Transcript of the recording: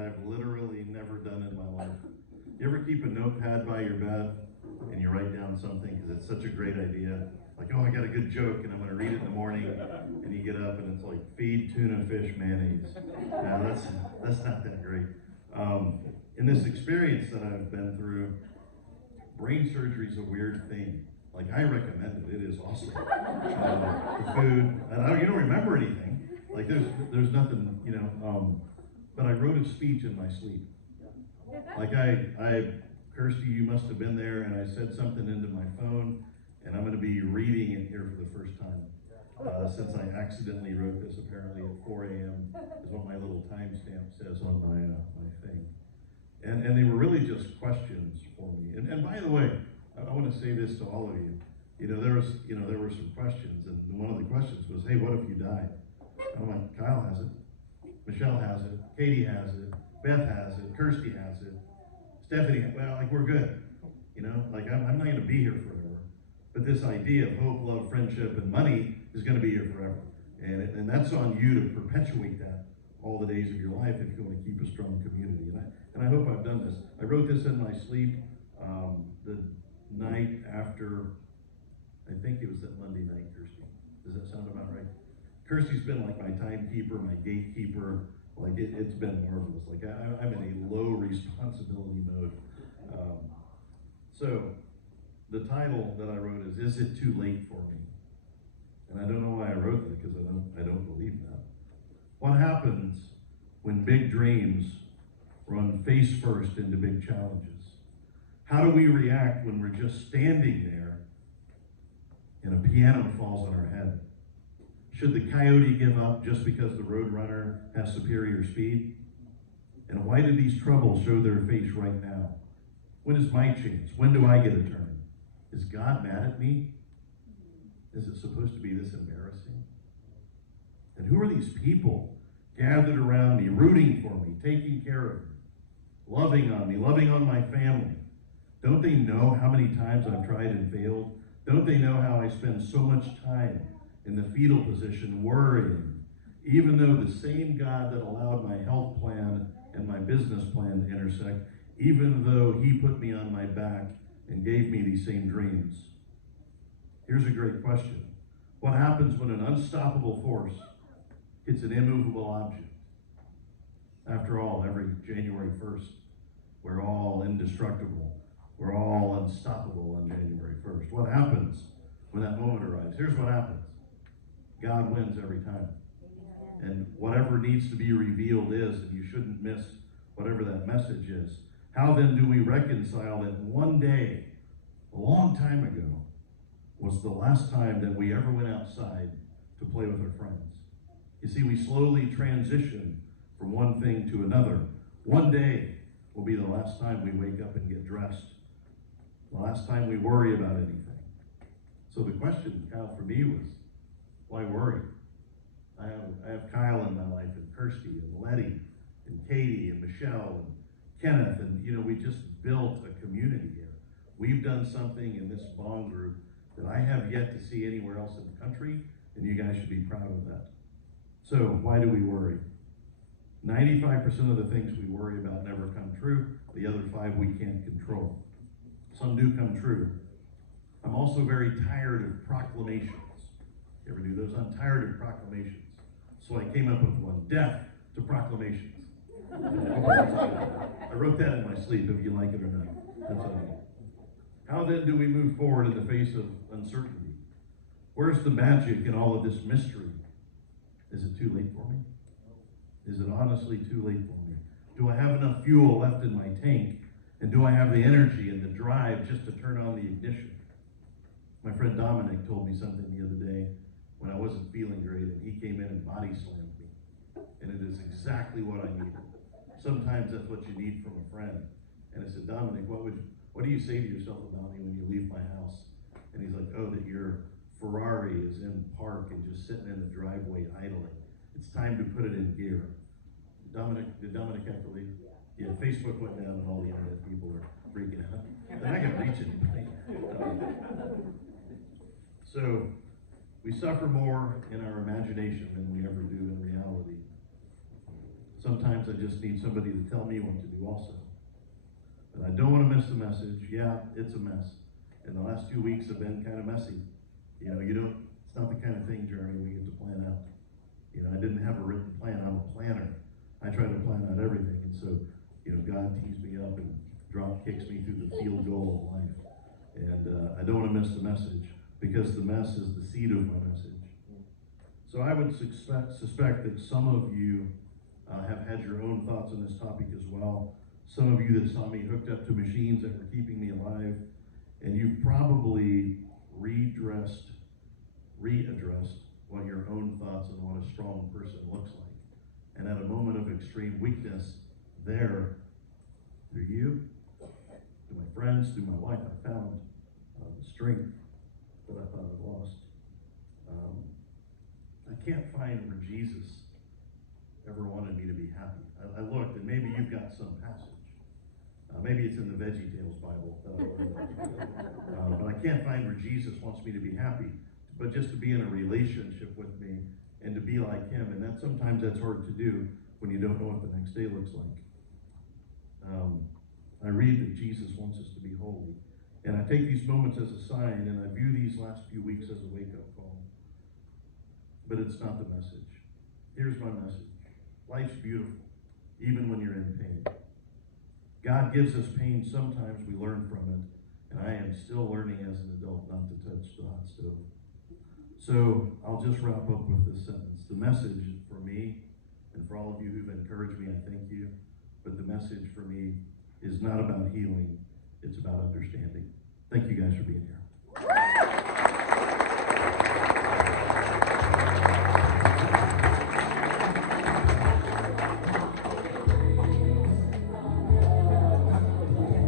I've literally never done in my life. You ever keep a notepad by your bed and you write down something because it's such a great idea? Like, oh, I got a good joke and I'm going to read it in the morning, and you get up and it's like, feed tuna fish mayonnaise. Now that's not that great. In this experience that I've been through, brain surgery is a weird thing. Like, I recommend it. It is awesome. The food, and you don't remember anything. Like, there's nothing, but I wrote a speech in my sleep. Like, Kirsty, you must have been there, and I said something into my phone, and I'm going to be reading it here for the first time. Since I accidentally wrote this apparently at 4 a.m. is what my little timestamp says on my thing. And they were really just questions for me. And by the way, I want to say this to all of you. There were some questions, and one of the questions was, hey, what if you died? I'm like, Kyle has it, Michelle has it, Katy has it, Beth has it, Kirsty has it, Stephanie, well, like, we're good. Like, I'm not going to be here forever. But this idea of hope, love, friendship, and money is going to be here forever. And that's on you to perpetuate that all the days of your life if you want to keep a strong community. And I hope I've done this. I wrote this in my sleep the night after, I think it was that Monday night, Kirsty. Does that sound about right? Kirsty's been like my timekeeper, my gatekeeper. Like, it's been marvelous. Like, I'm in a low responsibility mode. So the title that I wrote is It Too Late for Me? And I don't know why I wrote that, because I don't believe that. What happens when big dreams run face first into big challenges? How do we react when we're just standing there and a piano falls on our head? Should the coyote give up just because the roadrunner has superior speed? And why do these troubles show their face right now? When is my chance? When do I get a turn? Is God mad at me? Is it supposed to be this embarrassing? And who are these people gathered around me, rooting for me, taking care of me, loving on me, loving on my family? Don't they know how many times I've tried and failed? Don't they know how I spend so much time in the fetal position worrying, even though the same God that allowed my health plan and my business plan to intersect, even though he put me on my back and gave me these same dreams? Here's a great question. What happens when an unstoppable force hits an immovable object? After all, every January 1st, we're all indestructible. We're all unstoppable on January 1st. What happens when that moment arrives? Here's what happens. God wins every time. And whatever needs to be revealed is, and you shouldn't miss whatever that message is. How then do we reconcile that one day, a long time ago, was the last time that we ever went outside to play with our friends? You see, we slowly transition from one thing to another. One day will be the last time we wake up and get dressed. The last time we worry about anything. So the question, Kyle, for me was, why worry? I have Kyle in my life, and Kirsty, and Letty, and Katy, and Michelle, and Kenneth, and we just built a community here. We've done something in this bond group that I have yet to see anywhere else in the country, and you guys should be proud of that. So why do we worry? 95% of the things we worry about never come true. The other 5 we can't control. Some do come true. I'm also very tired of proclamations. You ever do those? I'm tired of proclamations. So I came up with one: death to proclamations. I wrote that in my sleep, if you like it or not. That's all. How then do we move forward in the face of uncertainty? Where's the magic in all of this mystery? Is it too late for me? Is it honestly too late for me? Do I have enough fuel left in my tank? And do I have the energy and the drive just to turn on the ignition? My friend Dominic told me something the other day when I wasn't feeling great, and he came in and body slammed me. And it is exactly what I needed. Sometimes that's what you need from a friend. And I said, Dominic, what do you say to yourself about me when you leave my house? And he's like, oh, that your Ferrari is in park and just sitting in the driveway idling. It's time to put it in gear. Did Dominic have to leave? Yeah, Facebook went down and all the internet people are freaking out. They're not going to reach anybody. So we suffer more in our imagination than we ever do in reality. Sometimes I just need somebody to tell me what to do also. But I don't want to miss the message. Yeah, it's a mess. And the last 2 weeks have been kind of messy. You know, it's not the kind of thing, Jeremy, we get to plan out. You know, I didn't have a written plan. I'm a planner. I try to plan out everything. And so, you know, God tees me up and drop kicks me through the field goal of life. And I don't want to miss the message, because the mess is the seed of my message. So I would suspect that some of you have had your own thoughts on this topic as well. Some of you that saw me hooked up to machines that were keeping me alive, and you've probably readdressed what your own thoughts and what a strong person looks like. And at a moment of extreme weakness, there, through you, through my friends, through my wife, I found the strength that I thought I'd lost. I can't find where Jesus ever wanted me to be happy. I looked, and maybe you've got some passage. Maybe it's in the VeggieTales Bible. But I can't find where Jesus wants me to be happy, but just to be in a relationship with me and to be like him. And sometimes that's hard to do when you don't know what the next day looks like. I read that Jesus wants us to be holy. And I take these moments as a sign, and I view these last few weeks as a wake-up call. But it's not the message. Here's my message. Life's beautiful, even when you're in pain. God gives us pain. Sometimes we learn from it. And I am still learning as an adult not to touch the hot stove. So I'll just wrap up with this sentence. The message for me, and for all of you who've encouraged me, I thank you. But the message for me is not about healing. It's about understanding. Thank you guys for being here.